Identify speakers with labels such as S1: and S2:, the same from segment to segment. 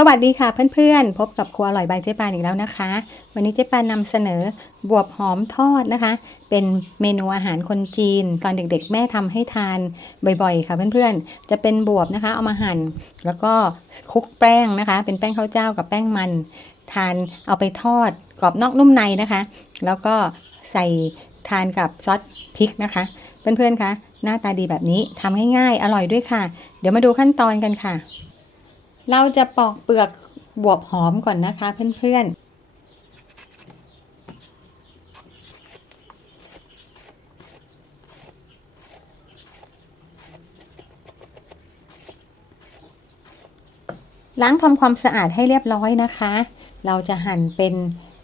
S1: สวัสดีค่ะเพื่อนๆ พบกับครัวอร่อยบายเจ๊ปานอีกแล้วนะคะ วันนี้เจ๊ปานนำเสนอบวบหอมทอดนะคะ เป็นเมนูอาหารคนจีน ตอนเด็กๆ แม่ทำให้ทานบ่อยๆ ค่ะเพื่อนๆ จะเป็นบวบนะคะ เอามาหั่น แล้วก็คลุกแป้งนะคะ เป็นแป้งข้าวเจ้ากับแป้งมัน ทานเอาไปทอดกรอบนอกนุ่มในนะคะ แล้วก็ใส่ทานกับซอสพริกนะคะ เพื่อนๆคะหน้าตาดีแบบนี้ทำง่ายๆอร่อยด้วยค่ะ เดี๋ยวมาดูขั้นตอนกันค่ะ เราจะปอกเปลือกบวบหอมก่อนนะคะเพื่อนๆล้างทำความสะอาดให้เรียบร้อยนะคะ เราจะหั่นเป็น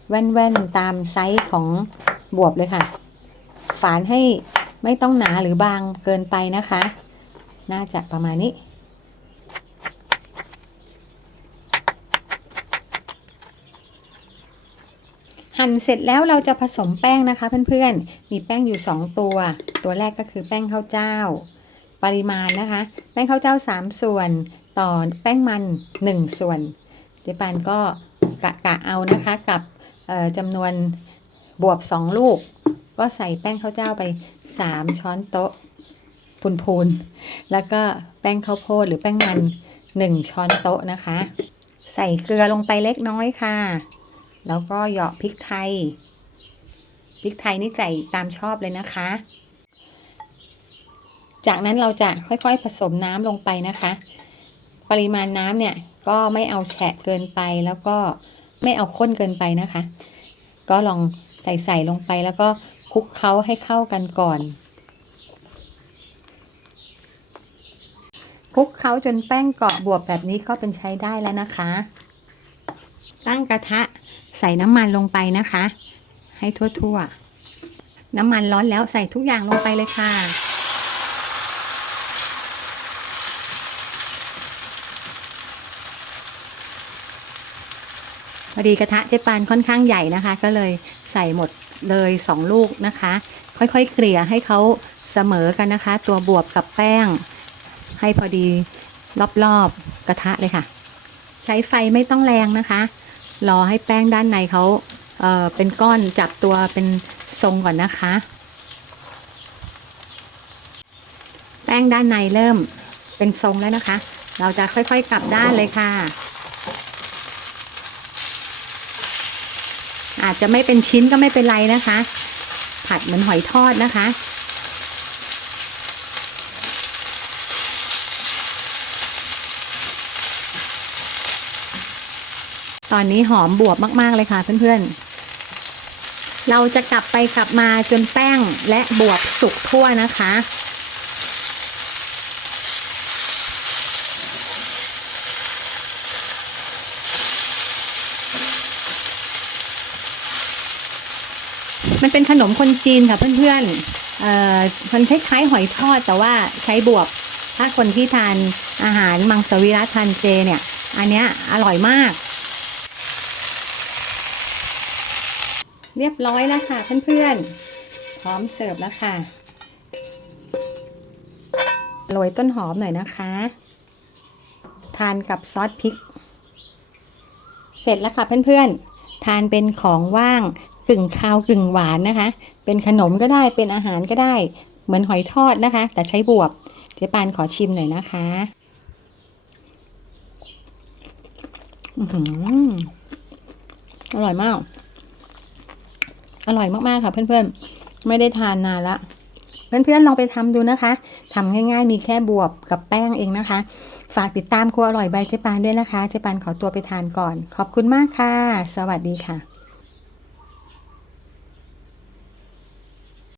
S1: แว่นๆตามไซส์ของบวบเลยค่ะ ฝานให้ไม่ต้องหนาหรือบางเกินไปนะคะ น่าจะประมาณนี้ หั่นเสร็จแล้วเราจะผสมแป้งนะคะเพื่อนๆ มีแป้งอยู่ 2 ตัว ตัวแรกก็คือแป้งข้าวเจ้า ปริมาณนะคะ แป้งข้าวเจ้า 3 ส่วน ต่อแป้งมัน 1 ส่วน เจ๊ปานก็กะกะเอานะคะกับจำนวนบวบ 2 ลูก ก็ใส่แป้งข้าวเจ้าไป 3 ช้อนโต๊ะพูนๆแล้วก็แป้งข้าวโพดหรือแป้งมัน 1 ช้อนโต๊ะนะคะ ใส่เกลือลงไปเล็กน้อยค่ะ แล้วก็เหยาะพริกไทย พริกไทยนี่ใส่ตามชอบเลยนะคะ จากนั้นเราจะค่อยๆผสมน้ำลงไปนะคะ ปริมาณน้ำเนี่ยก็ไม่เอาแฉะเกินไปแล้วก็ไม่เอาข้นเกินไปนะคะ ก็ลองใส่ใส่ลงไปแล้วก็คลุกเคล้าให้เข้ากันก่อนคลุกเคล้าจนแป้งเกาะบวบแบบนี้ก็เป็นใช้ได้แล้วนะคะ ตั้งกระทะใส่น้ำมันลงไปนะคะ ให้ทั่วๆ น้ำมันร้อนแล้วใส่ทุกอย่างลงไปเลยค่ะ พอดีกระทะเจ๊ปานค่อนข้างใหญ่นะคะ ก็เลยใส่หมดเลยสองลูกนะคะ ค่อยๆเกลี่ยให้เขาเสมอกันนะคะ ตัวบวบกับแป้ง ให้พอดีรอบๆกระทะเลยค่ะ ใช้ไฟไม่ต้องแรงนะคะ รอให้แป้งด้านในเขาเเป็นก้อนจับตัวเป็นทรงก่อนนะคะ แป้งด้านในเริ่มเป็นทรงแล้วนะคะ เราจะค่อยๆกลับด้านเลยค่ะ อาจจะไม่เป็นชิ้นก็ไม่เป็นไรนะคะ ผัดเหมือนหอยทอดนะคะ ตอนนี้หอมบวบมาก ๆ เลยค่ะเพื่อนๆ เราจะกลับไปกลับมาจนแป้งและบวบสุกทั่วนะคะ มันเป็นขนมคนจีนค่ะเพื่อนๆเอ่อมันคล้ายๆหอยทอดแต่ว่าใช้บวบ ถ้าคนที่ทานอาหารมังสวิรัตทานเจเนี่ย อันเนี้ยอร่อยมาก เรียบร้อยแล้วค่ะเพื่อนๆ พร้อมเสิร์ฟแล้วค่ะ โรยต้นหอมหน่อยนะคะ ทานกับซอสพริก เสร็จแล้วค่ะเพื่อนๆ ทานเป็นของว่างกึ่งคาวกึ่งหวานนะคะ เป็นขนมก็ได้เป็นอาหารก็ได้ เหมือนหอยทอดนะคะ แต่ใช้บวบ เจ๊ปานขอชิมหน่อยนะคะอือหืออร่อยมาก อร่อยมากๆค่ะเพื่อนๆ ไม่ได้ทานนานละเพื่อนๆลองไปทำดูนะคะทำง่ายๆมีแค่บวบกับแป้งเองนะคะ ฝากติดตามครัวอร่อยใบเจปานด้วยนะคะ เจปานขอตัวไปทานก่อน ขอบคุณมากค่ะ สวัสดีค่ะ